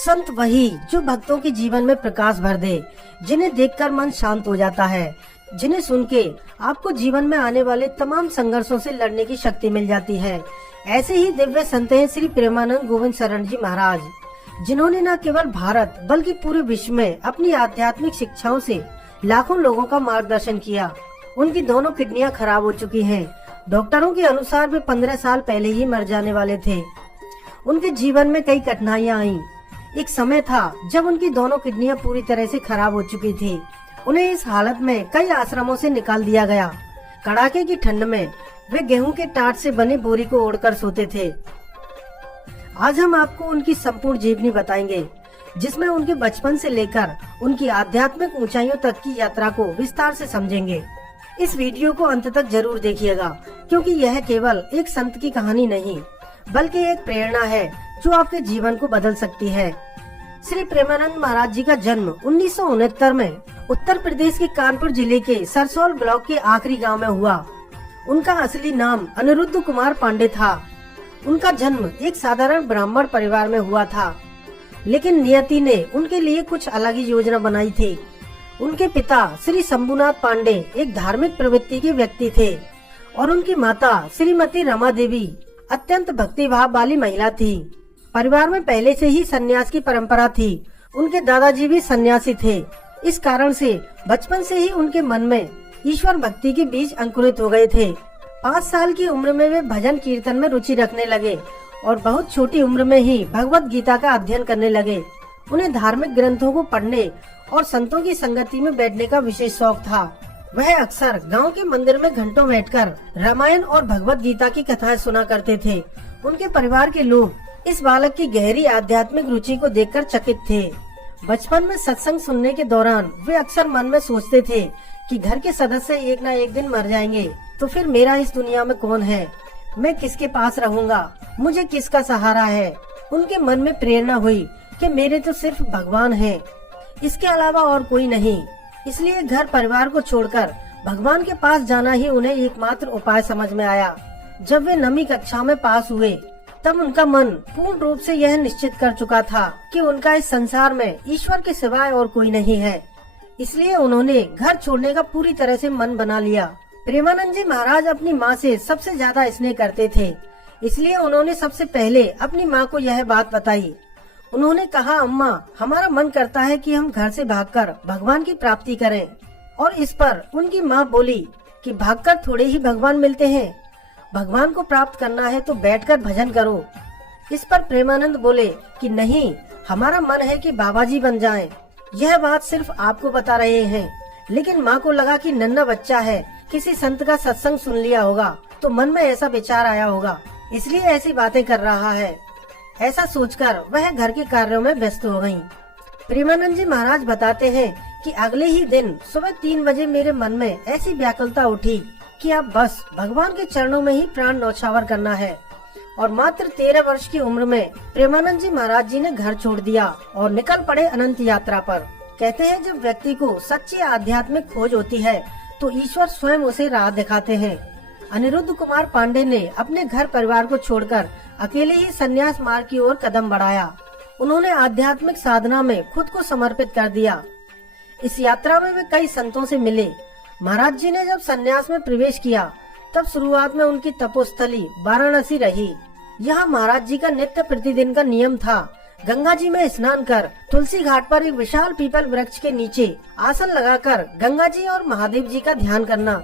संत वही जो भक्तों के जीवन में प्रकाश भर दे, जिन्हें देखकर मन शांत हो जाता है, जिन्हें सुन के आपको जीवन में आने वाले तमाम संघर्षों से लड़ने की शक्ति मिल जाती है। ऐसे ही दिव्य संत हैं श्री प्रेमानंद गोविंद शरण जी महाराज, जिन्होंने न केवल भारत बल्कि पूरे विश्व में अपनी आध्यात्मिक शिक्षाओं से लाखों लोगों का मार्गदर्शन किया। उनकी दोनों किडनियां खराब हो चुकी हैं। डॉक्टरों के अनुसार वे 15 साल पहले ही मर जाने वाले थे। उनके जीवन में कई कठिनाइयां आईं। एक समय था जब उनकी दोनों किडनियां पूरी तरह से खराब हो चुकी थी। उन्हें इस हालत में कई आश्रमों से निकाल दिया गया। कड़ाके की ठंड में वे गेहूं के टाट से बने बोरी को ओढ़कर सोते थे। आज हम आपको उनकी संपूर्ण जीवनी बताएंगे, जिसमें उनके बचपन से लेकर उनकी आध्यात्मिक ऊंचाइयों तक की यात्रा को विस्तार से समझेंगे। इस वीडियो को अंत तक जरूर देखिएगा, क्योंकि यह केवल एक संत की कहानी नहीं बल्कि एक प्रेरणा है जो आपके जीवन को बदल सकती है। श्री प्रेमानंद महाराज जी का जन्म 1969 में उत्तर प्रदेश के कानपुर जिले के सरसौल ब्लॉक के आखिरी गांव में हुआ। उनका असली नाम अनिरुद्ध कुमार पांडे था। उनका जन्म एक साधारण ब्राह्मण परिवार में हुआ था, लेकिन नियति ने उनके लिए कुछ अलग ही योजना बनाई थी। उनके पिता श्री शंभुनाथ पांडे एक धार्मिक प्रवृत्ति के व्यक्ति थे और उनकी माता श्रीमती रमा देवी अत्यंत भक्तिभाव वाली महिला थी। परिवार में पहले से ही सन्यास की परंपरा थी। उनके दादाजी भी सन्यासी थे। इस कारण से बचपन से ही उनके मन में ईश्वर भक्ति के बीज अंकुरित हो गए थे। 5 साल की उम्र में वे भजन कीर्तन में रुचि रखने लगे और बहुत छोटी उम्र में ही भगवत गीता का अध्ययन करने लगे। उन्हें धार्मिक ग्रंथों को पढ़ने और संतों की संगति में बैठने का विशेष शौक था। वह अक्सर गांव के मंदिर में घंटों बैठकर रामायण और भगवत गीता की कथाएं सुना करते थे। उनके परिवार के लोग इस बालक की गहरी आध्यात्मिक रुचि को देखकर चकित थे। बचपन में सत्संग सुनने के दौरान वे अक्सर मन में सोचते थे कि घर के सदस्य एक न एक दिन मर जाएंगे, तो फिर मेरा इस दुनिया में कौन है, मैं किसके पास रहूंगा, मुझे किसका सहारा है। उनके मन में प्रेरणा हुई कि मेरे तो सिर्फ भगवान हैं, इसके अलावा और कोई नहीं। इसलिए घर परिवार को छोड़कर भगवान के पास जाना ही उन्हें एकमात्र उपाय समझ में आया। जब वे 9वीं कक्षा में पास हुए, तब उनका मन पूर्ण रूप से यह निश्चित कर चुका था कि उनका इस संसार में ईश्वर के सिवाय और कोई नहीं है। इसलिए उन्होंने घर छोड़ने का पूरी तरह से मन बना लिया। प्रेमानंद जी महाराज अपनी माँ से सबसे ज्यादा स्नेह करते थे, इसलिए उन्होंने सबसे पहले अपनी माँ को यह बात बताई। उन्होंने कहा, अम्मा, हमारा मन करता है कि हम घर से भागकर भगवान की प्राप्ति करें। और इस पर उनकी माँ बोली कि भागकर थोड़े ही भगवान मिलते हैं, भगवान को प्राप्त करना है तो बैठकर भजन करो। इस पर प्रेमानंद बोले कि नहीं, हमारा मन है कि बाबा जी बन जाएं। यह बात सिर्फ आपको बता रहे हैं। लेकिन माँ को लगा कि नन्हा बच्चा है, किसी संत का सत्संग सुन लिया होगा तो मन में ऐसा विचार आया होगा, इसलिए ऐसी बातें कर रहा है। ऐसा सोचकर वह घर के कार्यों में व्यस्त हो गयीं। प्रेमानंद जी महाराज बताते हैं कि अगले ही दिन सुबह 3 बजे मेरे मन में ऐसी व्याकुलता उठी कि अब बस भगवान के चरणों में ही प्राण न्यौछावर करना है। और मात्र 13 वर्ष की उम्र में प्रेमानंद जी महाराज जी ने घर छोड़ दिया और निकल पड़े अनंत यात्रा पर। कहते हैं, जब व्यक्ति को सच्ची आध्यात्मिक खोज होती है तो ईश्वर स्वयं उसे राह दिखाते हैं। अनिरुद्ध कुमार पांडे ने अपने घर परिवार को छोड़कर अकेले ही संन्यास मार्ग की ओर कदम बढ़ाया। उन्होंने आध्यात्मिक साधना में खुद को समर्पित कर दिया। इस यात्रा में वे कई संतों से मिले। महाराज जी ने जब संन्यास में प्रवेश किया, तब शुरुआत में उनकी तपोस्थली वाराणसी रही। यहाँ महाराज जी का नित्य प्रतिदिन का नियम था गंगा जी में स्नान कर तुलसी घाट पर एक विशाल पीपल वृक्ष के नीचे आसन लगाकर गंगा जी और महादेव जी का ध्यान करना।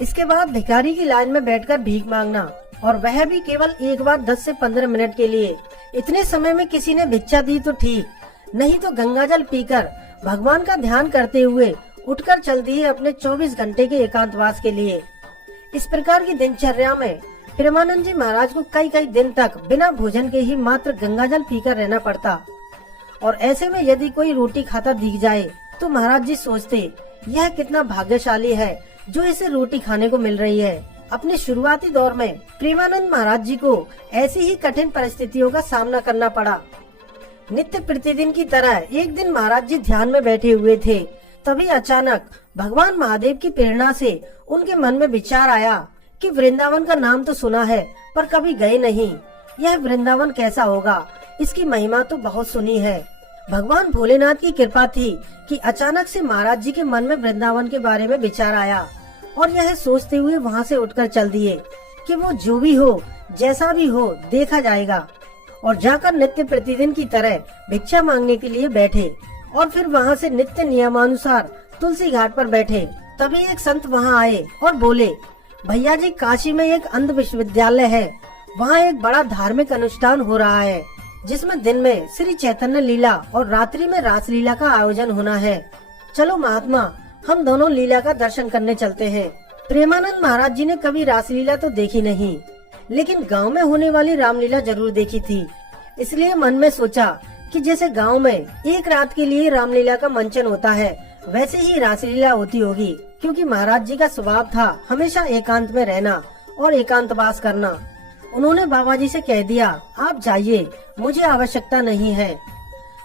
इसके बाद भिखारी की लाइन में बैठकर भीख मांगना, और वह भी केवल एक बार 10 से 15 मिनट के लिए। इतने समय में किसी ने भिक्षा दी तो ठीक, नहीं तो गंगा जल पीकर भगवान का ध्यान करते हुए उठकर चल दिए अपने 24 घंटे के एकांतवास के लिए। इस प्रकार की दिनचर्या में प्रेमानंद जी महाराज को कई दिन तक बिना भोजन के ही मात्र गंगा जल पीकर रहना पड़ता। और ऐसे में यदि कोई रोटी खाता दिख जाए तो महाराज जी सोचते, यह कितना भाग्यशाली है जो इसे रोटी खाने को मिल रही है। अपने शुरुआती दौर में प्रेमानंद महाराज जी को ऐसी ही कठिन परिस्थितियों का सामना करना पड़ा। नित्य प्रतिदिन की तरह एक दिन महाराज जी ध्यान में बैठे हुए थे। तभी अचानक भगवान महादेव की प्रेरणा से उनके मन में विचार आया कि वृंदावन का नाम तो सुना है पर कभी गए नहीं। यह वृंदावन कैसा होगा, इसकी महिमा तो बहुत सुनी है। भगवान भोलेनाथ की कृपा थी कि अचानक से महाराज जी के मन में वृंदावन के बारे में विचार आया और यह सोचते हुए वहाँ से उठकर चल दिए कि वो जो भी हो, जैसा भी हो, देखा जाएगा। और जाकर नित्य प्रतिदिन की तरह भिक्षा मांगने के लिए बैठे और फिर वहाँ से नित्य नियमानुसार तुलसी घाट पर बैठे। तभी एक संत वहाँ आए और बोले, भैया जी, काशी में एक अंध विश्वविद्यालय है, वहाँ एक बड़ा धार्मिक अनुष्ठान हो रहा है जिसमें दिन में श्री चैतन्य लीला और रात्रि में रास लीला का आयोजन होना है। चलो महात्मा, हम दोनों लीला का दर्शन करने चलते हैं। प्रेमानंद महाराज जी ने कभी रासलीला तो देखी नहीं, लेकिन गांव में होने वाली रामलीला जरूर देखी थी। इसलिए मन में सोचा कि जैसे गांव में एक रात के लिए रामलीला का मंचन होता है, वैसे ही रासलीला होती होगी, क्योंकि महाराज जी का स्वभाव था हमेशा एकांत में रहना और एकांतवास करना। उन्होंने बाबा जी से कह दिया, आप जाइए, मुझे आवश्यकता नहीं है।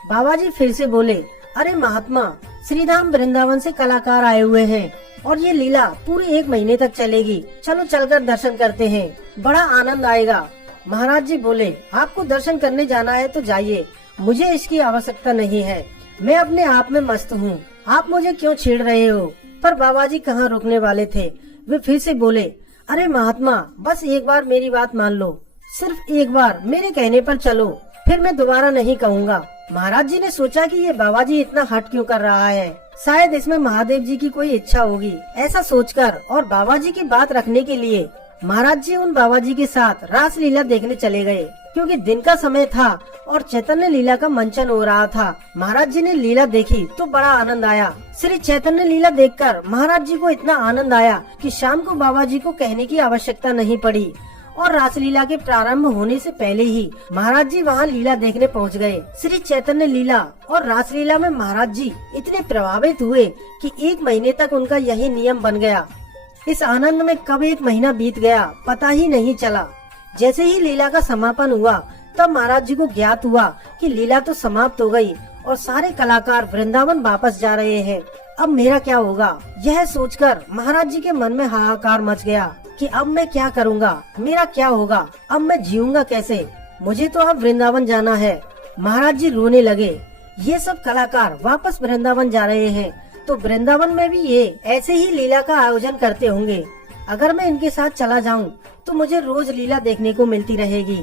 बाबा जी फिर से बोले, अरे महात्मा, श्रीधाम वृंदावन से कलाकार आए हुए हैं और ये लीला पूरे 1 महीने तक चलेगी। चलो चलकर दर्शन करते हैं, बड़ा आनंद आएगा। महाराज जी बोले, आपको दर्शन करने जाना है तो जाइए, मुझे इसकी आवश्यकता नहीं है, मैं अपने आप में मस्त हूँ, आप मुझे क्यों छेड़ रहे हो। पर बाबा जी कहाँ रुकने वाले थे, वे फिर से बोले, अरे महात्मा, बस एक बार मेरी बात मान लो, सिर्फ एक बार मेरे कहने पर चलो, फिर मैं दोबारा नहीं कहूँगा। महाराज जी ने सोचा कि ये बाबा जी इतना हट क्यों कर रहा है, शायद इसमें महादेव जी की कोई इच्छा होगी। ऐसा सोचकर और बाबा जी की बात रखने के लिए महाराज जी उन बाबा जी के साथ रास लीला देखने चले गए, क्योंकि दिन का समय था और चैतन्य लीला का मंचन हो रहा था। महाराज जी ने लीला देखी तो बड़ा आनंद आया। श्री चैतन्य लीला देखकर महाराज जी को इतना आनंद आया कि शाम को बाबा जी को कहने की आवश्यकता नहीं पड़ी और रासलीला के प्रारंभ होने से पहले ही महाराज जी वहाँ लीला देखने पहुँच गए। श्री चैतन्य लीला और रासलीला में महाराज जी इतने प्रभावित हुए कि 1 महीने तक उनका यही नियम बन गया। इस आनंद में कब 1 महीना बीत गया पता ही नहीं चला। जैसे ही लीला का समापन हुआ तब महाराज जी को ज्ञात हुआ कि लीला तो समाप्त हो गई और सारे कलाकार वृंदावन वापस जा रहे हैं। अब मेरा क्या होगा, यह सोचकर महाराज जी के मन में हाहाकार मच गया कि अब मैं क्या करूँगा, मेरा क्या होगा, अब मैं जीऊंगा कैसे, मुझे तो अब वृंदावन जाना है। महाराज जी रोने लगे। ये सब कलाकार वापस वृंदावन जा रहे हैं तो वृंदावन में भी ये ऐसे ही लीला का आयोजन करते होंगे। अगर मैं इनके साथ चला जाऊं तो मुझे रोज लीला देखने को मिलती रहेगी,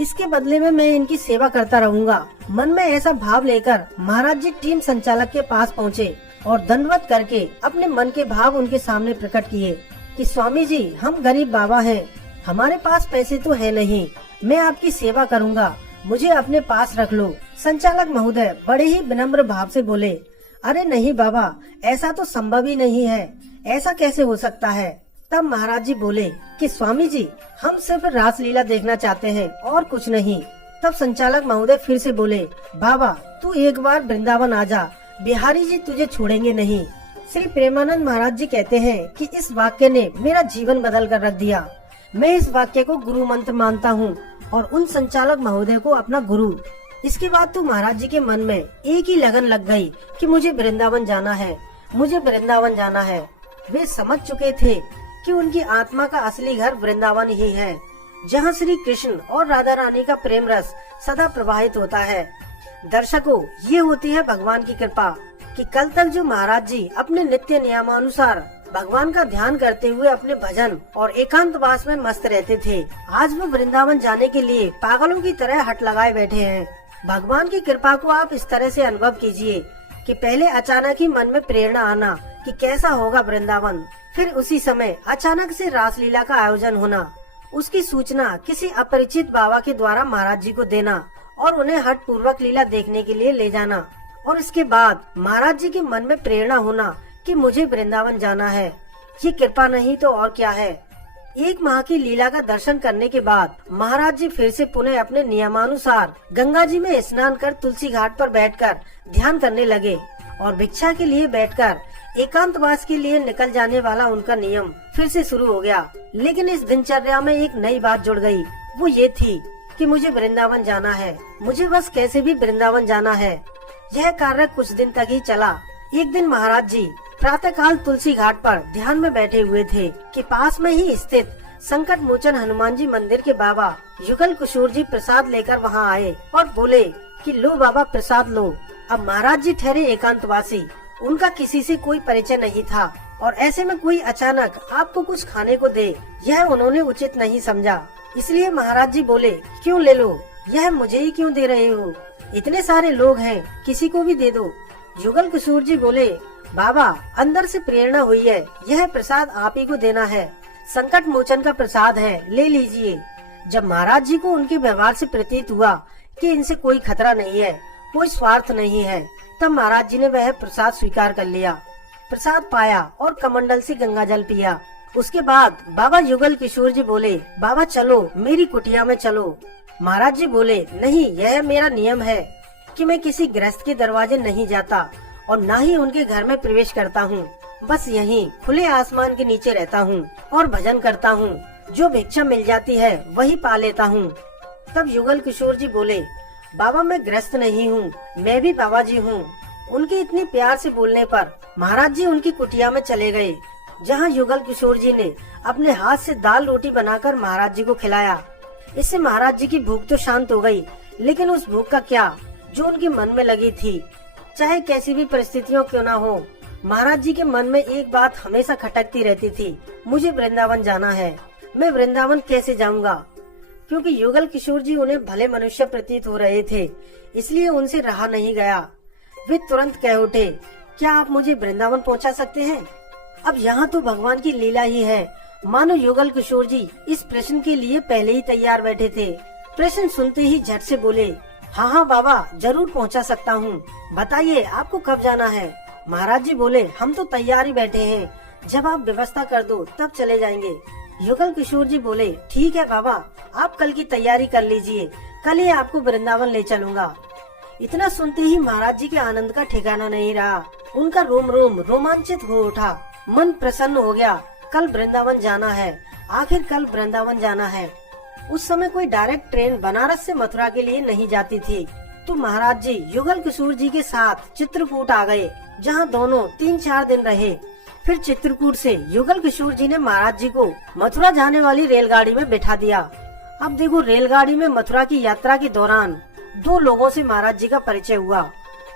इसके बदले में मैं इनकी सेवा करता रहूंगा। मन में ऐसा भाव लेकर महाराज जी टीम संचालक के पास पहुँचे और दंडवत करके अपने मन के भाव उनके सामने प्रकट किए कि स्वामी जी, हम गरीब बाबा हैं, हमारे पास पैसे तो है नहीं, मैं आपकी सेवा करूंगा, मुझे अपने पास रख लो। संचालक महोदय बड़े ही विनम्र भाव से बोले, अरे नहीं बाबा, ऐसा तो संभव ही नहीं है, ऐसा कैसे हो सकता है। तब महाराज जी बोले कि स्वामी जी, हम सिर्फ रासलीला देखना चाहते हैं और कुछ नहीं। तब संचालक महोदय फिर से बोले, बाबा तू एक बार वृंदावन आ जा, बिहारी जी तुझे छोड़ेंगे नहीं। श्री प्रेमानंद महाराज जी कहते हैं कि इस वाक्य ने मेरा जीवन बदल कर रख दिया। मैं इस वाक्य को गुरु मंत्र मानता हूँ और उन संचालक महोदय को अपना गुरु। इसके बाद तो महाराज जी के मन में एक ही लगन लग गई कि मुझे वृंदावन जाना है, मुझे वृंदावन जाना है। वे समझ चुके थे कि उनकी आत्मा का असली घर वृंदावन ही है, जहाँ श्री कृष्ण और राधा रानी का प्रेम रस सदा प्रवाहित होता है। दर्शकों, ये होती है भगवान की कृपा कि कल तक जो महाराज जी अपने नित्य नियमानुसार भगवान का ध्यान करते हुए अपने भजन और एकांतवास में मस्त रहते थे, आज वो वृंदावन जाने के लिए पागलों की तरह हट लगाए बैठे हैं। भगवान की कृपा को आप इस तरह से अनुभव कीजिए कि पहले अचानक ही मन में प्रेरणा आना कि कैसा होगा वृंदावन, फिर उसी समय अचानक से रासलीला का आयोजन होना, उसकी सूचना किसी अपरिचित बाबा के द्वारा महाराज जी को देना और उन्हें हठ पूर्वक लीला देखने के लिए ले जाना, और इसके बाद महाराज जी के मन में प्रेरणा होना कि मुझे वृंदावन जाना है। ये कृपा नहीं तो और क्या है। 1 माह की लीला का दर्शन करने के बाद महाराज जी फिर से पुनः अपने नियमानुसार गंगा जी में स्नान कर तुलसी घाट पर बैठकर ध्यान करने लगे और भिक्षा के लिए बैठकर एकांतवास के लिए निकल जाने वाला उनका नियम फिर से शुरू हो गया। लेकिन इस दिनचर्या में एक नई बात जुड़ गई, वो ये थी कि मुझे वृंदावन जाना है, मुझे बस कैसे भी वृंदावन जाना है। यह कार्य कुछ दिन तक ही चला। एक दिन महाराज जी प्रातःकाल तुलसी घाट पर ध्यान में बैठे हुए थे कि पास में ही स्थित संकट मोचन हनुमान जी मंदिर के बाबा युगल किशोर जी प्रसाद लेकर वहां आए और बोले कि लो बाबा प्रसाद लो। अब महाराज जी ठहरे एकांतवासी, उनका किसी से कोई परिचय नहीं था और ऐसे में कोई अचानक आपको कुछ खाने को दे, यह उन्होंने उचित नहीं समझा। इसलिए महाराज जी बोले क्यों ले लो, यह मुझे ही क्यों दे रहे हो, इतने सारे लोग हैं, किसी को भी दे दो। युगल किशोर जी बोले बाबा अंदर से प्रेरणा हुई है, यह प्रसाद आप ही को देना है, संकट मोचन का प्रसाद है, ले लीजिए। जब महाराज जी को उनके व्यवहार से प्रतीत हुआ कि इनसे कोई खतरा नहीं है, कोई स्वार्थ नहीं है, तब महाराज जी ने वह प्रसाद स्वीकार कर लिया। प्रसाद पाया और कमंडल से गंगा जल पिया। उसके बाद बाबा युगल किशोर जी बोले बाबा चलो मेरी कुटिया में चलो। महाराज जी बोले नहीं, यह मेरा नियम है कि मैं किसी गृहस्थ के दरवाजे नहीं जाता और न ही उनके घर में प्रवेश करता हूँ, बस यहीं खुले आसमान के नीचे रहता हूँ और भजन करता हूँ, जो भिक्षा मिल जाती है वही पा लेता हूँ। तब युगल किशोर जी बोले बाबा मैं गृहस्थ नहीं हूँ, मैं भी बाबा जी हूँ। उनके इतने प्यार से बोलने पर महाराज जी उनकी कुटिया में चले गए, जहाँ युगल किशोर जी ने अपने हाथ से दाल रोटी बनाकर महाराज जी को खिलाया। इससे महाराज जी की भूख तो शांत हो गई, लेकिन उस भूख का क्या जो उनके मन में लगी थी। चाहे कैसी भी परिस्थितियों क्यों ना हो, महाराज जी के मन में एक बात हमेशा खटकती रहती थी, मुझे वृंदावन जाना है। मैं वृंदावन कैसे जाऊंगा? क्योंकि युगल किशोर जी उन्हें भले मनुष्य प्रतीत हो रहे थे, इसलिए उनसे रहा नहीं गया। वे तुरंत कह उठे क्या आप मुझे वृंदावन पहुंचा सकते हैं? अब यहाँ तो भगवान की लीला ही है। मानो युगल किशोर जी इस प्रश्न के लिए पहले ही तैयार बैठे थे। प्रश्न सुनते ही झट से बोले हाँ बाबा जरूर पहुंचा सकता हूँ, बताइए आपको कब जाना है? महाराज जी बोले हम तो तैयार ही बैठे हैं, जब आप व्यवस्था कर दो तब चले जाएंगे। युगल किशोर जी बोले ठीक है बाबा, आप कल की तैयारी कर लीजिए, कल ही आपको वृंदावन ले चलूंगा। इतना सुनते ही महाराज जी के आनंद का ठिकाना नहीं रहा, उनका रोम रोम रोमांचित हो उठा, मन प्रसन्न हो गया। कल वृंदावन जाना है, आखिर कल वृंदावन जाना है। उस समय कोई डायरेक्ट ट्रेन बनारस से मथुरा के लिए नहीं जाती थी, तो महाराज जी युगल किशोर जी के साथ चित्रकूट आ गए, जहाँ दोनों 3-4 दिन रहे। फिर चित्रकूट से युगल किशोर जी ने महाराज जी को मथुरा जाने वाली रेलगाड़ी में बैठा दिया। अब देखो रेलगाड़ी में मथुरा की यात्रा के दौरान 2 लोगों से महाराज जी का परिचय हुआ,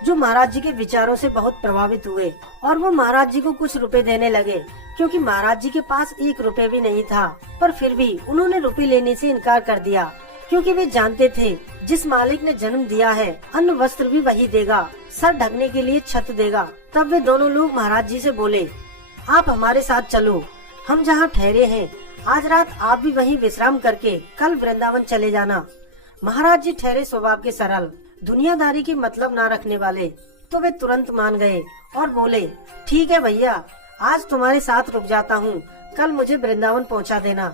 जो महाराज जी के विचारों से बहुत प्रभावित हुए और वो महाराज जी को कुछ रुपए देने लगे, क्योंकि महाराज जी के पास 1 रुपए भी नहीं था। पर फिर भी उन्होंने रुपए लेने से इनकार कर दिया, क्योंकि वे जानते थे जिस मालिक ने जन्म दिया है अन्न वस्त्र भी वही देगा, सर ढकने के लिए छत देगा। तब वे दोनों लोग महाराज जी से बोले आप हमारे साथ चलो, हम जहाँ ठहरे हैं आज रात आप भी वहीं विश्राम करके कल वृंदावन चले जाना। महाराज जी ठहरे स्वभाव के सरल, दुनियादारी के मतलब ना रखने वाले, तो वे तुरंत मान गए और बोले ठीक है भैया, आज तुम्हारे साथ रुक जाता हूँ, कल मुझे वृंदावन पहुँचा देना।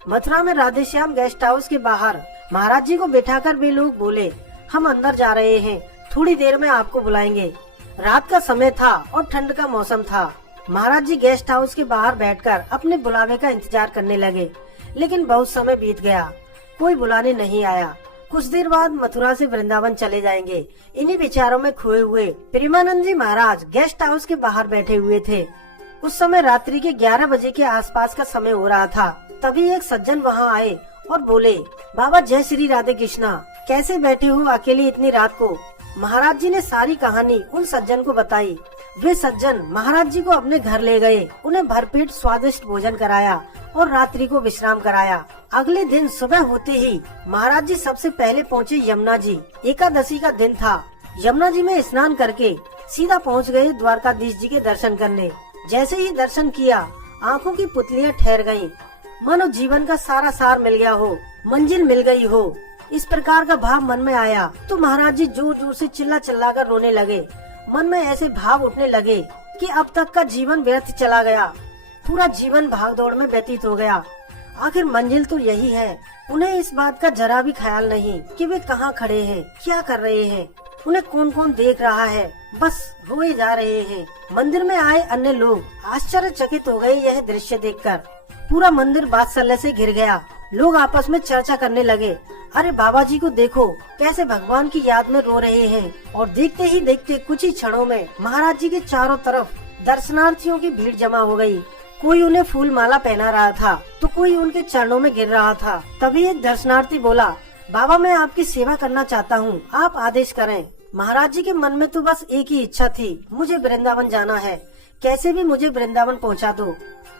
मथुरा में राधेश्याम गेस्ट हाउस के बाहर महाराज जी को बैठाकर वे लोग बोले हम अंदर जा रहे हैं, थोड़ी देर में आपको बुलाएंगे। रात का समय था और ठंड का मौसम था। महाराज जी गेस्ट हाउस के बाहर बैठकर अपने बुलावे का इंतजार करने लगे, लेकिन बहुत समय बीत गया, कोई बुलाने नहीं आया। कुछ देर बाद मथुरा से वृंदावन चले जाएंगे, इन्हीं विचारों में खोए हुए प्रेमानंद जी महाराज गेस्ट हाउस के बाहर बैठे हुए थे। उस समय रात्रि के 11 बजे के आसपास का समय हो रहा था। तभी एक सज्जन वहां आए और बोले बाबा जय श्री राधे कृष्णा, कैसे बैठे हो अकेले इतनी रात को? महाराज जी ने सारी कहानी उन सज्जन को बताई। वे सज्जन महाराज जी को अपने घर ले गए, उन्हें भरपेट स्वादिष्ट भोजन कराया और रात्रि को विश्राम कराया। अगले दिन सुबह होते ही महाराज जी सबसे पहले पहुँचे यमुना जी। एकादशी का दिन था। यमुना जी में स्नान करके सीधा पहुँच गए द्वारकाधीश जी के दर्शन करने। जैसे ही दर्शन किया, आंखों की पुतलियां ठहर गयी, मानो जीवन का सारा सार मिल गया हो, मंजिल मिल गई हो। इस प्रकार का भाव मन में आया तो महाराज जी जोर जोर से चिल्ला चिल्ला कर रोने लगे। मन में ऐसे भाव उठने लगे कि अब तक का जीवन व्यर्थ चला गया, पूरा जीवन भागदौड़ में व्यतीत हो गया। आखिर मंजिल तो यही है। उन्हें इस बात का जरा भी ख्याल नहीं कि वे कहाँ खड़े हैं, क्या कर रहे हैं, उन्हें कौन कौन देख रहा है, बस रोए जा रहे हैं। मंदिर में आए अन्य लोग आश्चर्यचकित हो गए यह दृश्य देखकर। पूरा मंदिर बात्सल्य से घिर गया। लोग आपस में चर्चा करने लगे, अरे बाबा जी को देखो कैसे भगवान की याद में रो रहे हैं। और देखते ही देखते कुछ ही क्षणों में महाराज जी के चारों तरफ दर्शनार्थियों की भीड़ जमा हो गई। कोई उन्हें फूल माला पहना रहा था तो कोई उनके चरणों में गिर रहा था। तभी एक दर्शनार्थी बोला, बाबा मैं आपकी सेवा करना चाहता हूँ, आप आदेश करें। महाराज जी के मन में तो बस एक ही इच्छा थी, मुझे वृंदावन जाना है, कैसे भी मुझे वृंदावन पहुँचा दो।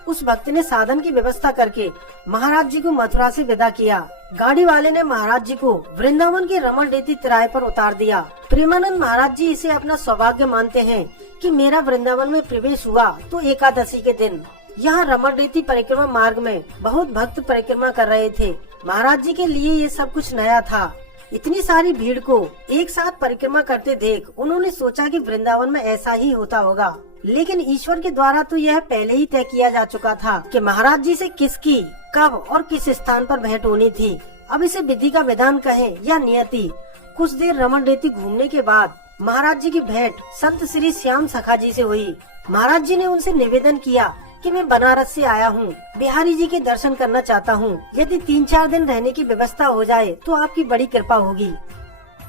उस भक्त ने साधन की व्यवस्था करके महाराज जी को मथुरा से विदा किया। गाड़ी वाले ने महाराज जी को वृंदावन के रमण रेती तिराहे पर उतार दिया। प्रेमानंद महाराज जी इसे अपना सौभाग्य मानते हैं कि मेरा वृंदावन में प्रवेश हुआ तो एकादशी के दिन। यहाँ रमण रेती परिक्रमा मार्ग में बहुत भक्त परिक्रमा कर रहे थे। महाराज जी के लिए ये सब कुछ नया था। इतनी सारी भीड़ को एक साथ परिक्रमा करते देख उन्होंने सोचा कि वृंदावन में ऐसा ही होता होगा, लेकिन ईश्वर के द्वारा तो यह पहले ही तय किया जा चुका था कि महाराज जी से किसकी कब और किस स्थान पर भेंट होनी थी। अब इसे विधि का विधान कहें या नियति। कुछ देर रमण रेती घूमने के बाद महाराज जी की भेंट संत श्री श्याम सखा जी से हुई। महाराज जी ने उनसे निवेदन किया कि मैं बनारस से आया हूँ, बिहारी जी के दर्शन करना चाहता हूँ, यदि 3-4 दिन रहने की व्यवस्था हो जाए तो आपकी बड़ी कृपा होगी।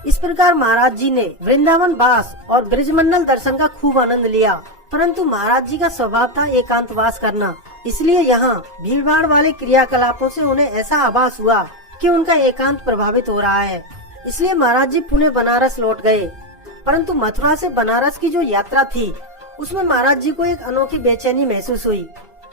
इस प्रकार महाराज जी ने वृंदावन वास और ब्रजमंडल दर्शन का खूब आनंद लिया, परंतु महाराज जी का स्वभाव था एकांतवास करना, इसलिए यहाँ भीड़भाड़ वाले क्रियाकलापों से उन्हें ऐसा आभास हुआ कि उनका एकांत प्रभावित हो रहा है। इसलिए महाराज जी पुणे बनारस लौट गए। परंतु मथुरा से बनारस की जो यात्रा थी उसमें महाराज जी को एक अनोखी बेचैनी महसूस हुई।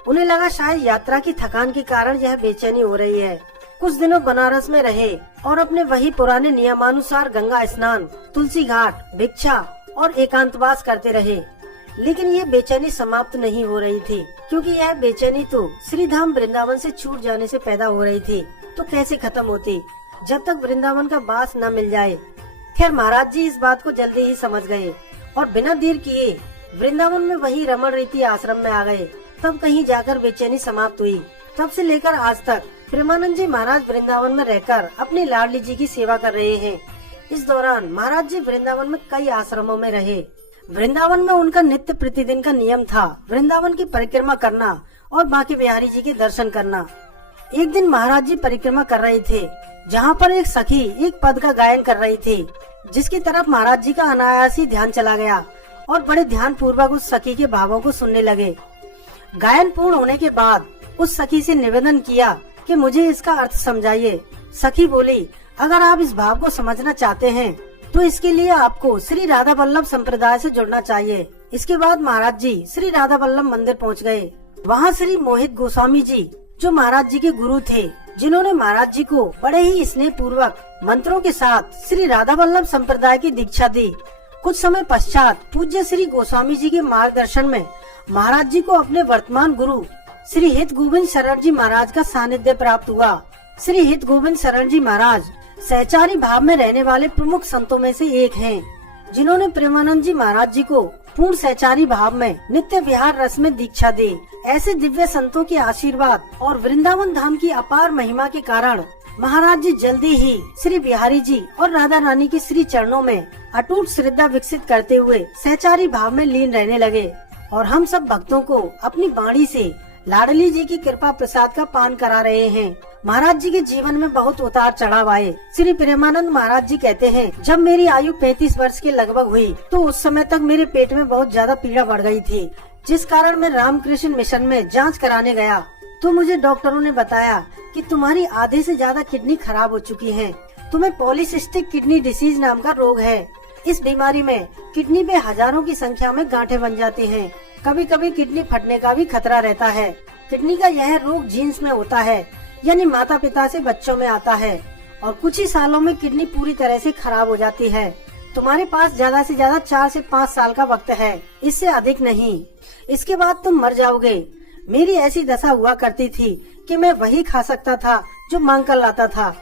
उन्हें लगा शायद यात्रा की थकान के कारण यह बेचैनी हो रही है। कुछ दिनों बनारस में रहे और अपने वही पुराने नियमानुसार गंगा स्नान, तुलसी घाट, भिक्षा और एकांतवास करते रहे, लेकिन ये बेचैनी समाप्त नहीं हो रही थी, क्योंकि यह बेचैनी तो श्री धाम वृंदावन से छूट जाने से पैदा हो रही थी, तो कैसे खत्म होती जब तक वृंदावन का वास न मिल जाए। खैर महाराज जी इस बात को जल्दी ही समझ गए और बिना देर किए वृंदावन में वही रमण रीति आश्रम में आ गए। तब कहीं जाकर बेचैनी समाप्त हुई। तब से लेकर आज तक प्रेमानंद जी महाराज वृंदावन में रहकर अपनी लाडली जी की सेवा कर रहे हैं। इस दौरान महाराज जी वृंदावन में कई आश्रमों में रहे। वृंदावन में उनका नित्य प्रतिदिन का नियम था वृंदावन की परिक्रमा करना और बांके बिहारी जी के दर्शन करना। एक दिन महाराज जी परिक्रमा कर रहे थे, जहाँ पर एक सखी एक पद का गायन कर रही थी, जिसकी तरफ महाराज जी का अनायास ही ध्यान चला गया और बड़े ध्यान पूर्वक उस सखी के भावों को सुनने लगे। गायन पूर्ण होने के बाद उस सखी से निवेदन किया कि मुझे इसका अर्थ समझाइए। सखी बोली, अगर आप इस भाव को समझना चाहते हैं तो इसके लिए आपको श्री राधा वल्लभ संप्रदाय से जुड़ना चाहिए। इसके बाद महाराज जी श्री राधा वल्लभ मंदिर पहुंच गए। वहां श्री मोहित गोस्वामी जी, जो महाराज जी के गुरु थे, जिन्होंने महाराज जी को बड़े ही स्नेह पूर्वक मंत्रों के साथ श्री राधा वल्लभ संप्रदाय की दीक्षा दी। कुछ समय पश्चात पूज्य श्री गोस्वामी जी के मार्गदर्शन में महाराज जी को अपने वर्तमान गुरु श्री हित गोविंद शरण जी महाराज का सानिध्य प्राप्त हुआ। श्री हित गोविंद शरण जी महाराज सहचारी भाव में रहने वाले प्रमुख संतों में से एक हैं, जिन्होंने प्रेमानंद जी महाराज जी को पूर्ण सहचारी भाव में नित्य विहार रस में दीक्षा दी। ऐसे दिव्य संतों के आशीर्वाद और वृंदावन धाम की अपार महिमा के कारण महाराज जी जल्दी ही श्री बिहारी जी और राधा रानी के श्री चरणों में अटूट श्रद्धा विकसित करते हुए सहचारी भाव में लीन रहने लगे और हम सब भक्तों को अपनी वाणी से लाडली जी की कृपा प्रसाद का पान करा रहे हैं। महाराज जी के जीवन में बहुत उतार चढ़ाव आए। श्री प्रेमानंद महाराज जी कहते हैं, जब मेरी आयु 35 वर्ष के लगभग हुई तो उस समय तक मेरे पेट में बहुत ज्यादा पीड़ा बढ़ गई थी, जिस कारण मैं रामकृष्ण मिशन में जांच कराने गया तो मुझे डॉक्टरों ने बताया कि तुम्हारी आधे से ज्यादा किडनी खराब हो चुकी है, तुम्हें पॉलीसिस्टिक किडनी डिसीज नाम का रोग है। इस बीमारी में किडनी पे हजारों की संख्या में गांठें बन जाती हैं। कभी कभी किडनी फटने का भी खतरा रहता है। किडनी का यह रोग जीन्स में होता है, यानी माता पिता से बच्चों में आता है और कुछ ही सालों में किडनी पूरी तरह से खराब हो जाती है। तुम्हारे पास ज्यादा से ज्यादा 4 से 5 साल का वक्त है, इससे अधिक नहीं। इसके बाद तुम मर जाओगे। मेरी ऐसी दशा हुआ करती थी कि मैं वही खा सकता था जो मांग कर लाता था।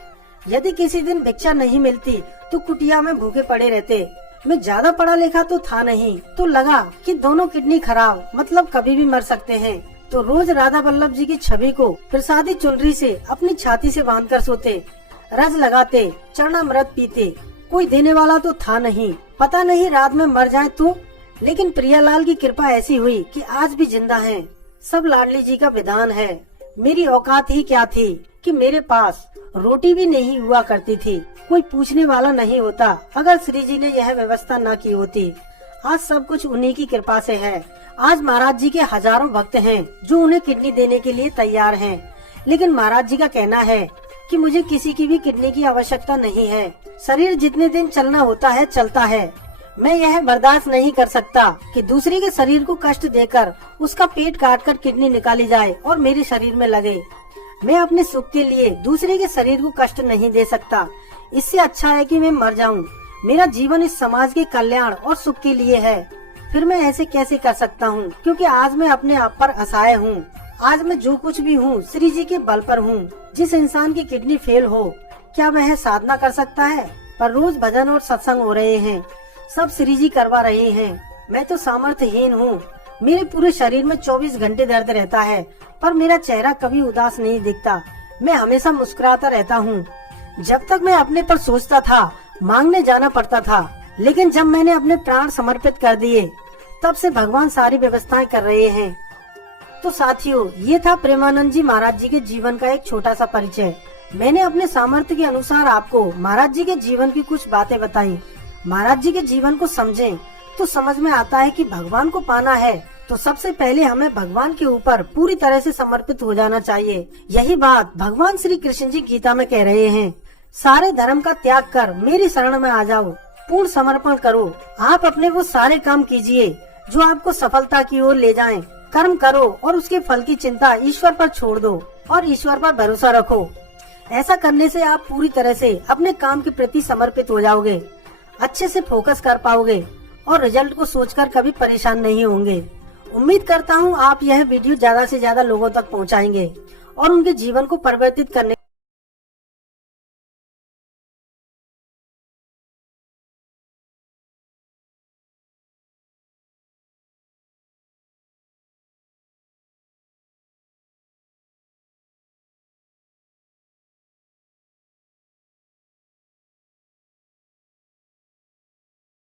यदि किसी दिन भिक्षा नहीं मिलती तो कुटिया में भूखे पड़े रहते। मैं ज्यादा पढ़ा लिखा तो था नहीं, तो लगा कि दोनों किडनी खराब, मतलब कभी भी मर सकते हैं। तो रोज राधा वल्लभ जी की छवि को प्रसादी चुनरी से अपनी छाती से बांधकर सोते, रज लगाते, चरणामृत पीते। कोई देने वाला तो था नहीं, पता नहीं रात में मर जाए तो। लेकिन प्रियालाल की कृपा ऐसी हुई कि आज भी जिंदा हैं। सब लाडली जी का विधान है। मेरी औकात ही क्या थी कि मेरे पास रोटी भी नहीं हुआ करती थी, कोई पूछने वाला नहीं होता अगर श्री जी ने यह व्यवस्था न की होती। आज सब कुछ उन्हीं की कृपा से है। आज महाराज जी के हजारों भक्त हैं जो उन्हें किडनी देने के लिए तैयार हैं, लेकिन महाराज जी का कहना है कि मुझे किसी की भी किडनी की आवश्यकता नहीं है। शरीर जितने दिन चलना होता है चलता है। मैं यह बर्दाश्त नहीं कर सकता कि दूसरे के शरीर को कष्ट देकर उसका पेट काटकर किडनी निकाली जाए और मेरे शरीर में लगे। मैं अपने सुख के लिए दूसरे के शरीर को कष्ट नहीं दे सकता। इससे अच्छा है कि मैं मर जाऊं। मेरा जीवन इस समाज के कल्याण और सुख के लिए है। फिर मैं ऐसे कैसे कर सकता हूँ, क्योंकि आज मैं अपने आप पर असहाय हूँ। आज मैं जो कुछ भी हूँ श्री जी के बल पर हूँ। जिस इंसान की किडनी फेल हो, क्या वह साधना कर सकता है? पर रोज भजन और सत्संग हो रहे हैं, सब श्री जी करवा रहे हैं। मैं तो सामर्थ्यहीन हूँ। मेरे पूरे शरीर में 24 घंटे दर्द रहता है, पर मेरा चेहरा कभी उदास नहीं दिखता। मैं हमेशा मुस्कुराता रहता हूँ। जब तक मैं अपने पर सोचता था, मांगने जाना पड़ता था, लेकिन जब मैंने अपने प्राण समर्पित कर दिए, तब से भगवान सारी व्यवस्थाएं कर रहे हैं। तो साथियों, ये था प्रेमानंद जी महाराज जी के जीवन का एक छोटा सा परिचय। मैंने अपने सामर्थ्य के अनुसार आपको महाराज जी के जीवन की कुछ बातें बताई। महाराज जी के जीवन को समझें तो समझ में आता है कि भगवान को पाना है तो सबसे पहले हमें भगवान के ऊपर पूरी तरह से समर्पित हो जाना चाहिए। यही बात भगवान श्री कृष्ण जी गीता में कह रहे हैं। सारे धर्म का त्याग कर मेरी शरण में आ जाओ, पूर्ण समर्पण करो। आप अपने वो सारे काम कीजिए जो आपको सफलता की ओर ले जाएं। कर्म करो और उसके फल की चिंता ईश्वर पर छोड़ दो और ईश्वर पर भरोसा रखो। ऐसा करने से आप पूरी तरह से अपने काम के प्रति समर्पित हो जाओगे, अच्छे से फोकस कर पाओगे और रिजल्ट को सोचकर कभी परेशान नहीं होंगे। उम्मीद करता हूँ आप यह वीडियो ज्यादा से ज्यादा लोगों तक पहुँचाएंगे और उनके जीवन को परिवर्तित करने